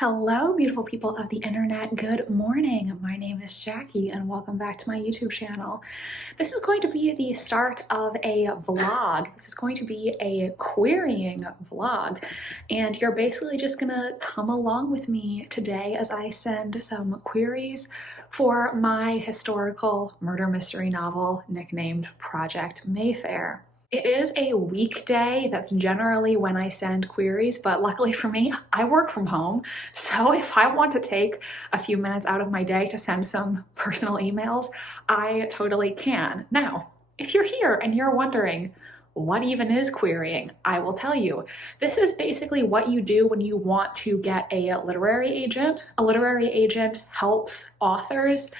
Hello, beautiful people of the internet. Good morning. My name is Jackie and welcome back to my YouTube channel. This is going to be the start of a vlog. This is going to be a querying vlog, and you're basically just gonna come along with me today as I send some queries for my historical murder mystery novel nicknamed Project Mayfair. It is a weekday. That's generally when I send queries, but luckily for me, I work from home. So if I want to take a few minutes out of my day to send some personal emails, I totally can. Now, if you're here and you're wondering, what even is querying? I will tell you. This is basically what you do when you want to get a literary agent. A literary agent helps authors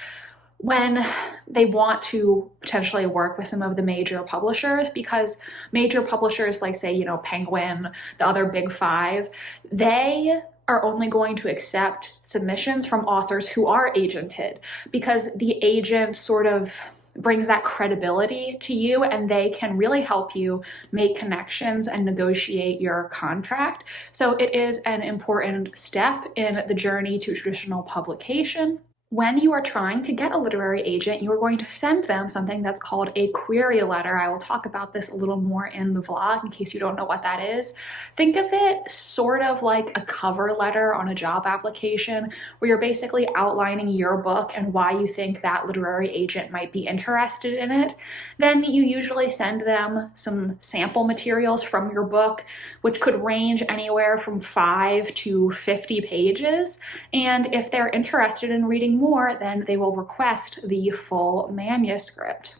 when they want to potentially work with some of the major publishers, because major publishers like, say, Penguin, the other big five, they are only going to accept submissions from authors who are agented, because the agent sort of brings that credibility to you and they can really help you make connections and negotiate your contract. So it is an important step in the journey to traditional publication. When you are trying to get a literary agent, you are going to send them something that's called a query letter. I will talk about this a little more in the vlog in case you don't know what that is. Think of it sort of like a cover letter on a job application, where you're basically outlining your book and why you think that literary agent might be interested in it. Then you usually send them some sample materials from your book, which could range anywhere from 5 to 50 pages. And if they're interested in reading more, then they will request the full manuscript.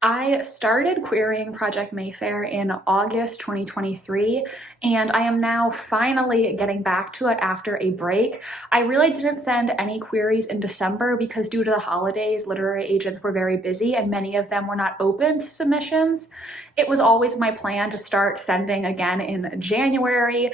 I started querying Project Mayfair in August 2023, and I am now finally getting back to it after a break. I really didn't send any queries in December because due to the holidays, literary agents were very busy and many of them were not open to submissions. It was always my plan to start sending again in January.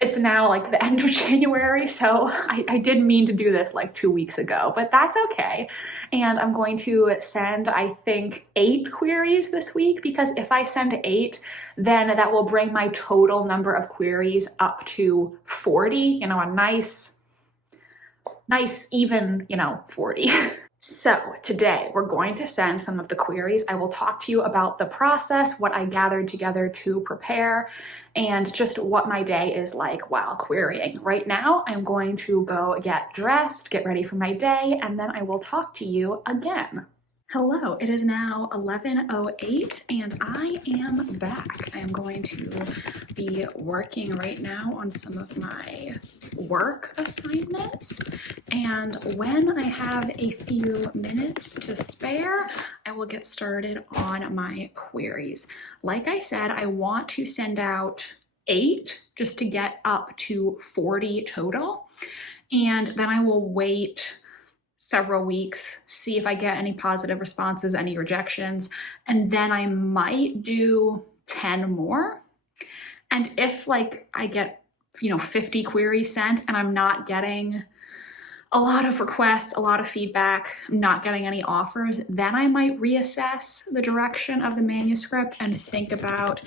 It's now like the end of January, so I did mean to do this like 2 weeks ago, but that's okay. And I'm going to send, I think, 8 queries this week, because if I send 8, then that will bring my total number of queries up to 40, a nice even, 40. So today we're going to send some of the queries. I will talk to you about the process, what I gathered together to prepare, and just what my day is like while querying. Right now, I'm going to go get dressed, get ready for my day, and then I will talk to you again. Hello, it is now 11:08 and I am back. I am going to be working right now on some of my work assignments, and when I have a few minutes to spare, I will get started on my queries. Like I said, I want to send out 8 just to get up to 40 total, and then I will wait several weeks, see if I get any positive responses, any rejections, and then I might do 10 more. And if I get 50 queries sent and I'm not getting a lot of requests, a lot of feedback, I'm not getting any offers, then I might reassess the direction of the manuscript and think about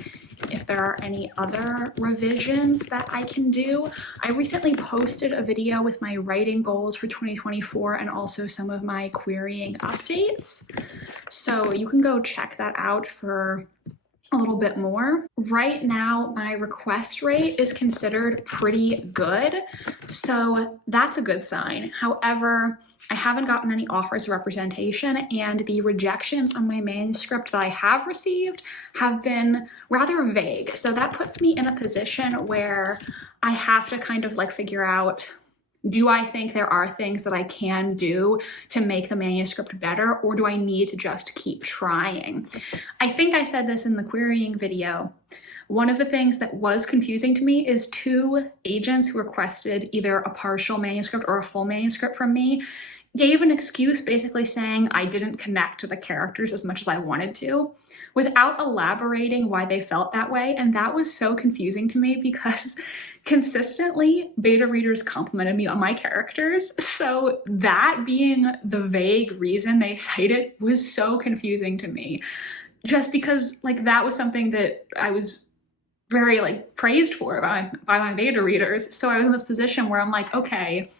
if there are any other revisions that I can do. I recently posted a video with my writing goals for 2024 and also some of my querying updates. So you can go check that out for a little bit more. Right now, my request rate is considered pretty good, so that's a good sign. However, I haven't gotten any offers of representation, and the rejections on my manuscript that I have received have been rather vague. So that puts me in a position where I have to kind of figure out, do I think there are things that I can do to make the manuscript better, or do I need to just keep trying? I think I said this in the querying video. One of the things that was confusing to me is 2 agents who requested either a partial manuscript or a full manuscript from me gave an excuse basically saying I didn't connect to the characters as much as I wanted to, without elaborating why they felt that way. And that was so confusing to me because consistently beta readers complimented me on my characters. So that being the vague reason they cited was so confusing to me, just because that was something that I was very like praised for by my beta readers. So I was in this position where I'm like, okay,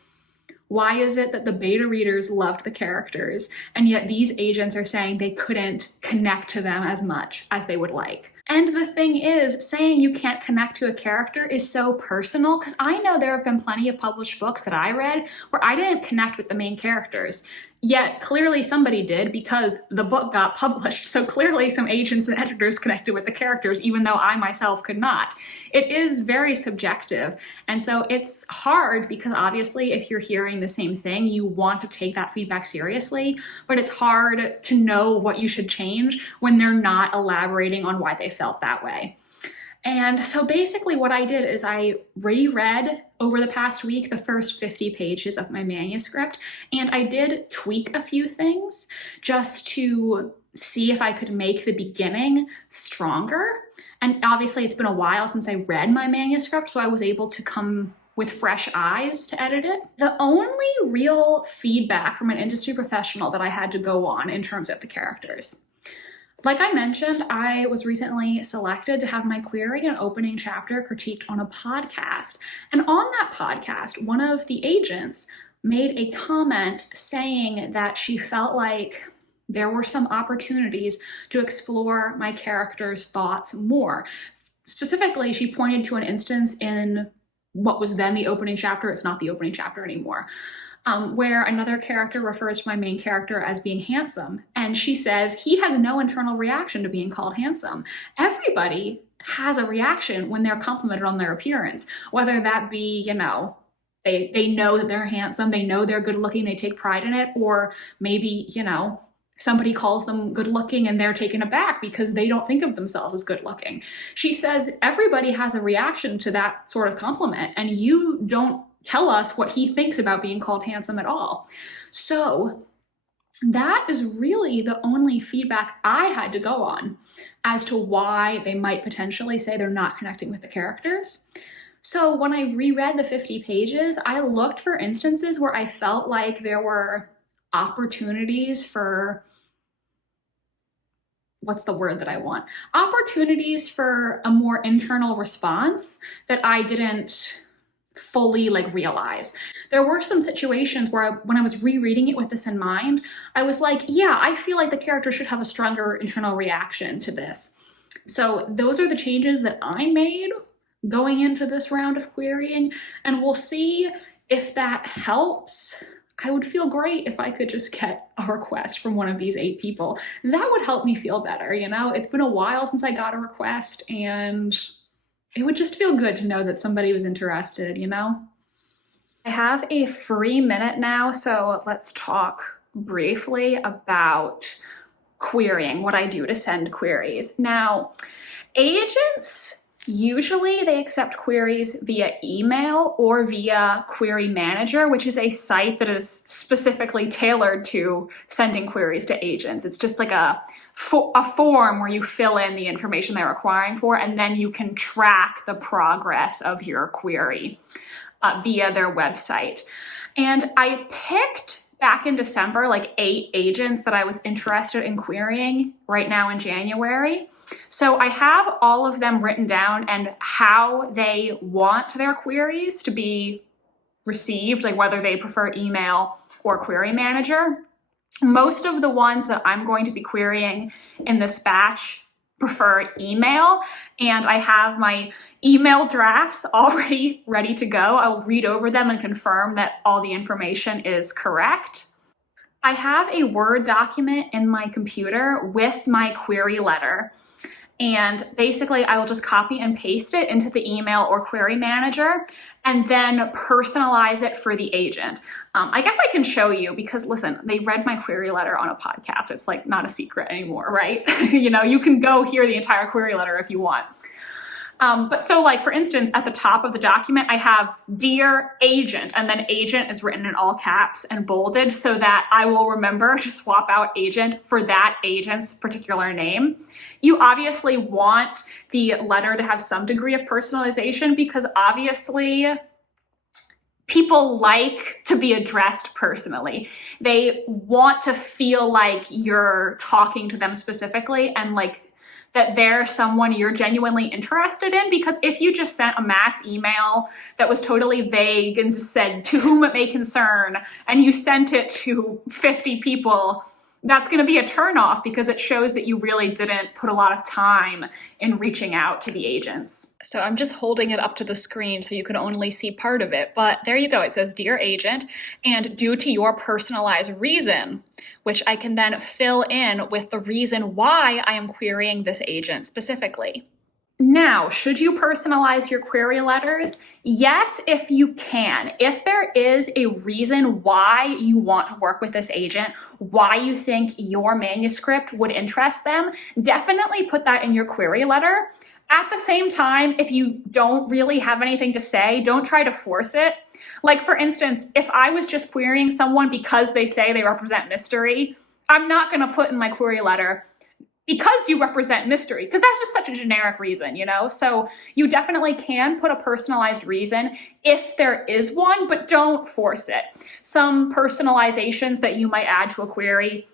why is it that the beta readers loved the characters and yet these agents are saying they couldn't connect to them as much as they would like? And the thing is, saying you can't connect to a character is so personal, because I know there have been plenty of published books that I read where I didn't connect with the main characters. Yet clearly somebody did, because the book got published. So clearly some agents and editors connected with the characters, even though I myself could not. It is very subjective. And so it's hard, because obviously if you're hearing the same thing, you want to take that feedback seriously, but it's hard to know what you should change when they're not elaborating on why they felt that way. And so basically what I did is I reread over the past week the first 50 pages of my manuscript, and I did tweak a few things just to see if I could make the beginning stronger. And obviously it's been a while since I read my manuscript, so I was able to come with fresh eyes to edit it. The only real feedback from an industry professional that I had to go on in terms of the characters. Like I mentioned, I was recently selected to have my query and opening chapter critiqued on a podcast. And on that podcast, one of the agents made a comment saying that she felt like there were some opportunities to explore my character's thoughts more. Specifically, she pointed to an instance in what was then the opening chapter. It's not the opening chapter anymore. Where another character refers to my main character as being handsome. And she says he has no internal reaction to being called handsome. Everybody has a reaction when they're complimented on their appearance, whether that be, you know, they know that they're handsome, they know they're good looking, they take pride in it, or maybe, you know, somebody calls them good looking and they're taken aback because they don't think of themselves as good looking. She says everybody has a reaction to that sort of compliment, and you don't tell us what he thinks about being called handsome at all. So that is really the only feedback I had to go on as to why they might potentially say they're not connecting with the characters. So when I reread the 50 pages, I looked for instances where I felt like there were opportunities for, what's the word that I want? Opportunities for a more internal response that I didn't fully like realize. There were some situations where when I was rereading it with this in mind, I was like, yeah, I feel like the character should have a stronger internal reaction to this. So those are the changes that I made going into this round of querying, and we'll see if that helps. I would feel great if I could just get a request from one of these 8 people. That would help me feel better, you know? It's been a while since I got a request, and it would just feel good to know that somebody was interested, you know? I have a free minute now, so let's talk briefly about querying, what I do to send queries. Now, agents, usually they accept queries via email or via Query Manager, which is a site that is specifically tailored to sending queries to agents. It's just like a form where you fill in the information they're requiring for, and then you can track the progress of your query via their website. And I picked back in December like 8 agents that I was interested in querying right now in January. So I have all of them written down and how they want their queries to be received, like whether they prefer email or Query Manager. Most of the ones that I'm going to be querying in this batch prefer email, and I have my email drafts already ready to go. I'll read over them and confirm that all the information is correct. I have a Word document in my computer with my query letter. And basically I will just copy and paste it into the email or Query Manager and then personalize it for the agent. I guess I can show you because listen, they read my query letter on a podcast. It's like not a secret anymore, right? You know, you can go hear the entire query letter if you want. But so like, for instance, at the top of the document, I have Dear Agent, and then agent is written in all caps and bolded so that I will remember to swap out agent for that agent's particular name. You obviously want the letter to have some degree of personalization because obviously people like to be addressed personally. They want to feel like you're talking to them specifically and like that they're someone you're genuinely interested in. Because if you just sent a mass email that was totally vague and said, to whom it may concern, and you sent it to 50 people, that's going to be a turnoff because it shows that you really didn't put a lot of time in reaching out to the agents. So I'm just holding it up to the screen so you can only see part of it, but there you go. It says, Dear Agent, and due to your personalized reason, which I can then fill in with the reason why I am querying this agent specifically. Now, should you personalize your query letters? Yes, if you can. If there is a reason why you want to work with this agent, why you think your manuscript would interest them, definitely put that in your query letter. At the same time, if you don't really have anything to say, don't try to force it. Like, for instance, if I was just querying someone because they say they represent mystery, I'm not going to put in my query letter, because you represent mystery, because that's just such a generic reason, you know? So you definitely can put a personalized reason if there is one, but don't force it. Some personalizations that you might add to a query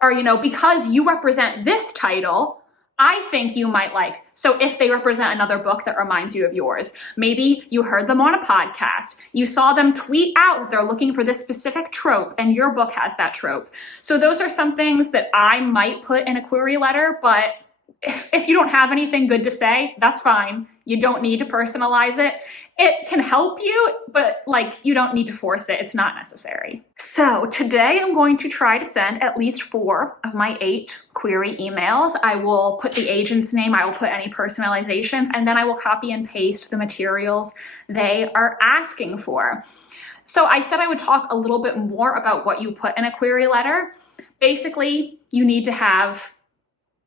are, you know, because you represent this title, I think you might like. So if they represent another book that reminds you of yours, maybe you heard them on a podcast, you saw them tweet out that they're looking for this specific trope and your book has that trope. So those are some things that I might put in a query letter, but if you don't have anything good to say, that's fine. You don't need to personalize it. It can help you, but like, you don't need to force it. It's not necessary. So today I'm going to try to send at least 4 of my 8 query emails. I will put the agent's name, I will put any personalizations, and then I will copy and paste the materials they are asking for. So I said I would talk a little bit more about what you put in a query letter. Basically, you need to have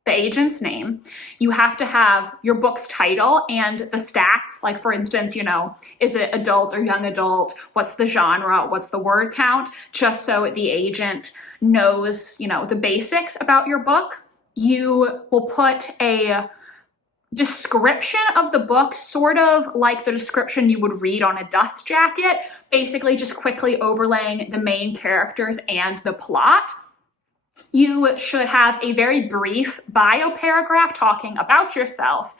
the agent's name. You have to have your book's title and the stats. Like, for instance, you know, is it adult or young adult? What's the genre? What's the word count? Just so the agent knows, you know, the basics about your book. You will put a description of the book, sort of like the description you would read on a dust jacket, basically just quickly overlaying the main characters and the plot. You should have a very brief bio paragraph talking about yourself,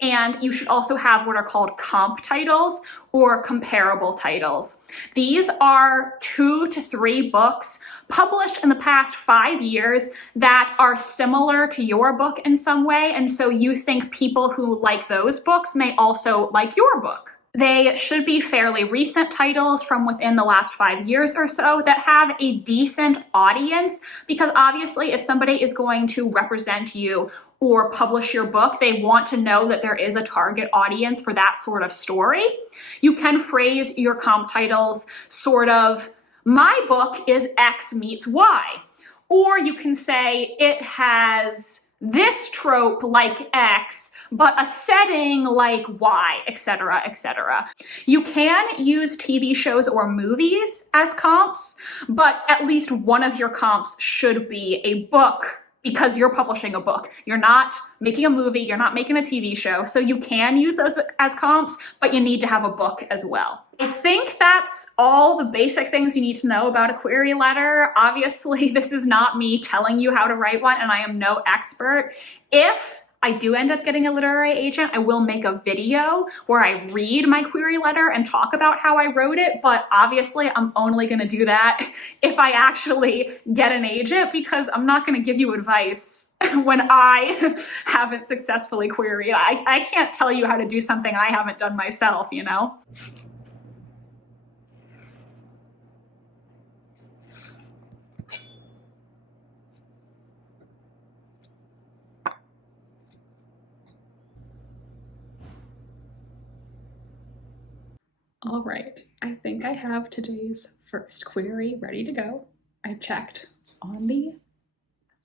and you should also have what are called comp titles or comparable titles. These are 2 to 3 books published in the past 5 years that are similar to your book in some way, and so you think people who like those books may also like your book. They should be fairly recent titles from within the last 5 years or so that have a decent audience, because obviously if somebody is going to represent you or publish your book, they want to know that there is a target audience for that sort of story. You can phrase your comp titles sort of, my book is X meets Y. Or you can say it has this trope like X, but a setting like Y, etc., etc. You can use TV shows or movies as comps, but at least one of your comps should be a book, because you're publishing a book. You're not making a movie, you're not making a TV show, so you can use those as comps, but you need to have a book as well. I think that's all the basic things you need to know about a query letter. Obviously, this is not me telling you how to write one, and I am no expert. If I do end up getting a literary agent, I will make a video where I read my query letter and talk about how I wrote it, but obviously I'm only gonna do that if I actually get an agent, because I'm not gonna give you advice when I haven't successfully queried. I can't tell you how to do something I haven't done myself, you know? All right, I think I have today's first query ready to go. I checked on the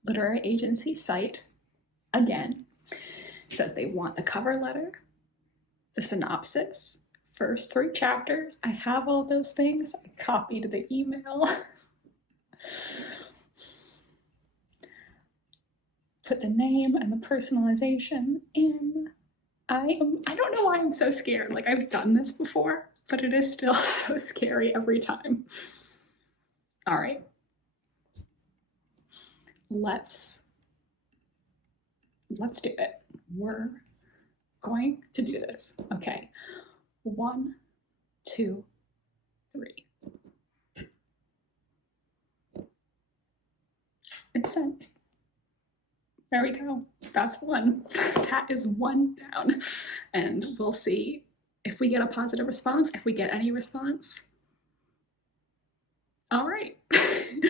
literary agency site again. It says they want the cover letter, the synopsis, first 3 chapters. I have all those things. I copied the email. Put the name and the personalization in. I don't know why I'm so scared. Like, I've done this before, but it is still so scary every time. All right. Let's let's do it. We're going to do this. Okay. 1, 2, 3. It's sent. There we go. That's 1. That is 1 down. And we'll see if we get a positive response, if we get any response. All right.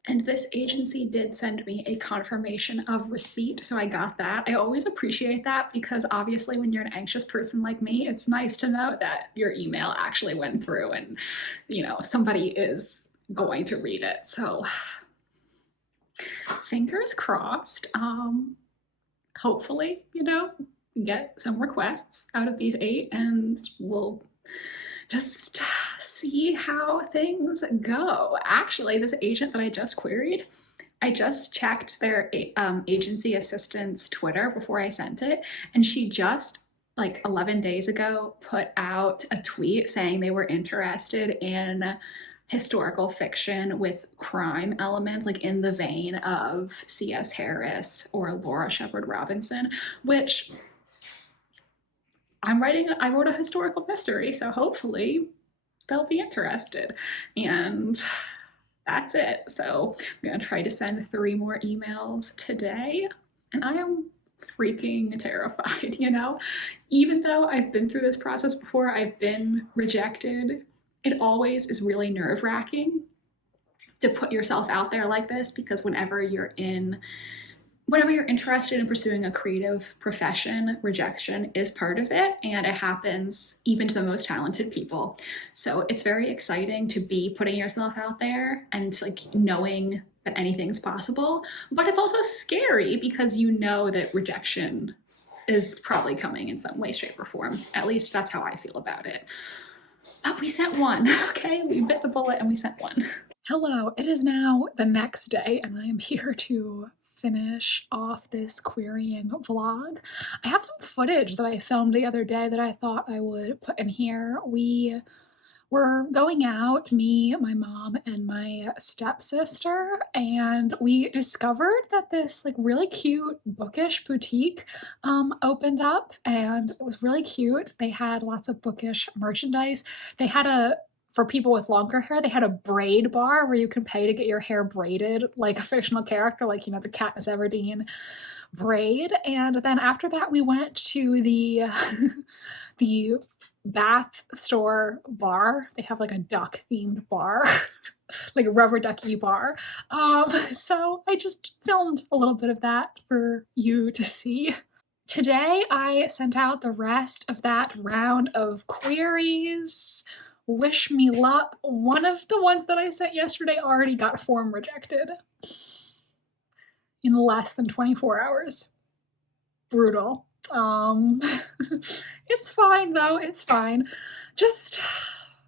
And this agency did send me a confirmation of receipt, so I got that. I always appreciate that because obviously when you're an anxious person like me, it's nice to know that your email actually went through and, you know, somebody is going to read it. So fingers crossed. Hopefully, you know, get some requests out of these 8 and we'll just see how things go. Actually, this agent that I just queried, I just checked their agency assistant's Twitter before I sent it, and she just like 11 days ago put out a tweet saying they were interested in historical fiction with crime elements, like in the vein of C.S. Harris or Laura Shepard Robinson, which I wrote a historical mystery, so hopefully they'll be interested. And that's it. So I'm gonna try to send 3 more emails today, and I am freaking terrified, you know? Even though I've been through this process before, I've been rejected, it always is really nerve-wracking to put yourself out there like this, because whenever you're interested in pursuing a creative profession, rejection is part of it, and it happens even to the most talented people. So it's very exciting to be putting yourself out there and like knowing that anything's possible, but it's also scary because you know that rejection is probably coming in some way, shape, or form. At least that's how I feel about it. But we sent 1, okay? We bit the bullet and we sent 1. Hello, it is now the next day and I am here to finish off this querying vlog. I have some footage that I filmed the other day that I thought I would put in here. We were going out, me, my mom, and my stepsister, and we discovered that this like really cute bookish boutique opened up, and it was really cute. They had lots of bookish merchandise. They had for people with longer hair, they had a braid bar where you can pay to get your hair braided like a fictional character, like, you know, the Katniss Everdeen braid. And then after that, we went to the the Bath store bar. They have like a duck themed bar, like a rubber ducky bar. So I just filmed a little bit of that for you to see. Today, I sent out the rest of that round of queries. Wish me luck. One of the ones that I sent yesterday already got form rejected in less than 24 hours. Brutal. It's fine though, it's fine. Just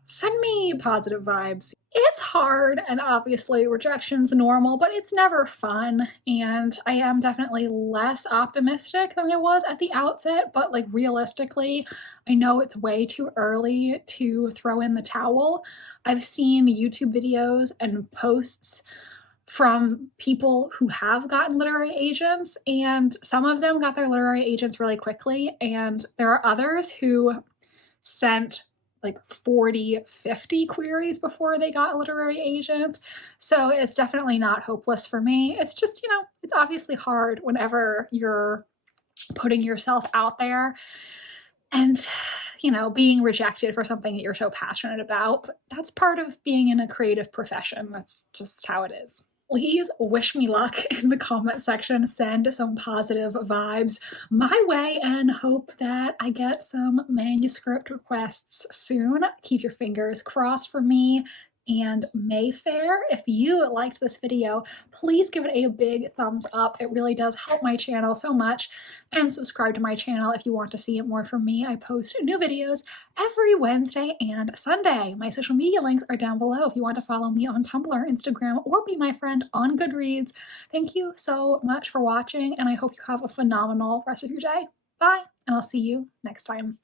send me positive vibes. It's hard, and obviously rejection's normal, but it's never fun, and I am definitely less optimistic than I was at the outset, but like realistically, I know it's way too early to throw in the towel. I've seen YouTube videos and posts from people who have gotten literary agents, and some of them got their literary agents really quickly, and there are others who sent like 40, 50 queries before they got a literary agent. So it's definitely not hopeless for me. It's just, you know, it's obviously hard whenever you're putting yourself out there and, you know, being rejected for something that you're so passionate about. But that's part of being in a creative profession. That's just how it is. Please wish me luck in the comment section. Send some positive vibes my way and hope that I get some manuscript requests soon. Keep your fingers crossed for me and Mayfair. If you liked this video, please give it a big thumbs up. It really does help my channel so much. And subscribe to my channel if you want to see more from me. I post new videos every Wednesday and Sunday. My social media links are down below if you want to follow me on Tumblr, Instagram, or be my friend on Goodreads. Thank you so much for watching, and I hope you have a phenomenal rest of your day. Bye, and I'll see you next time.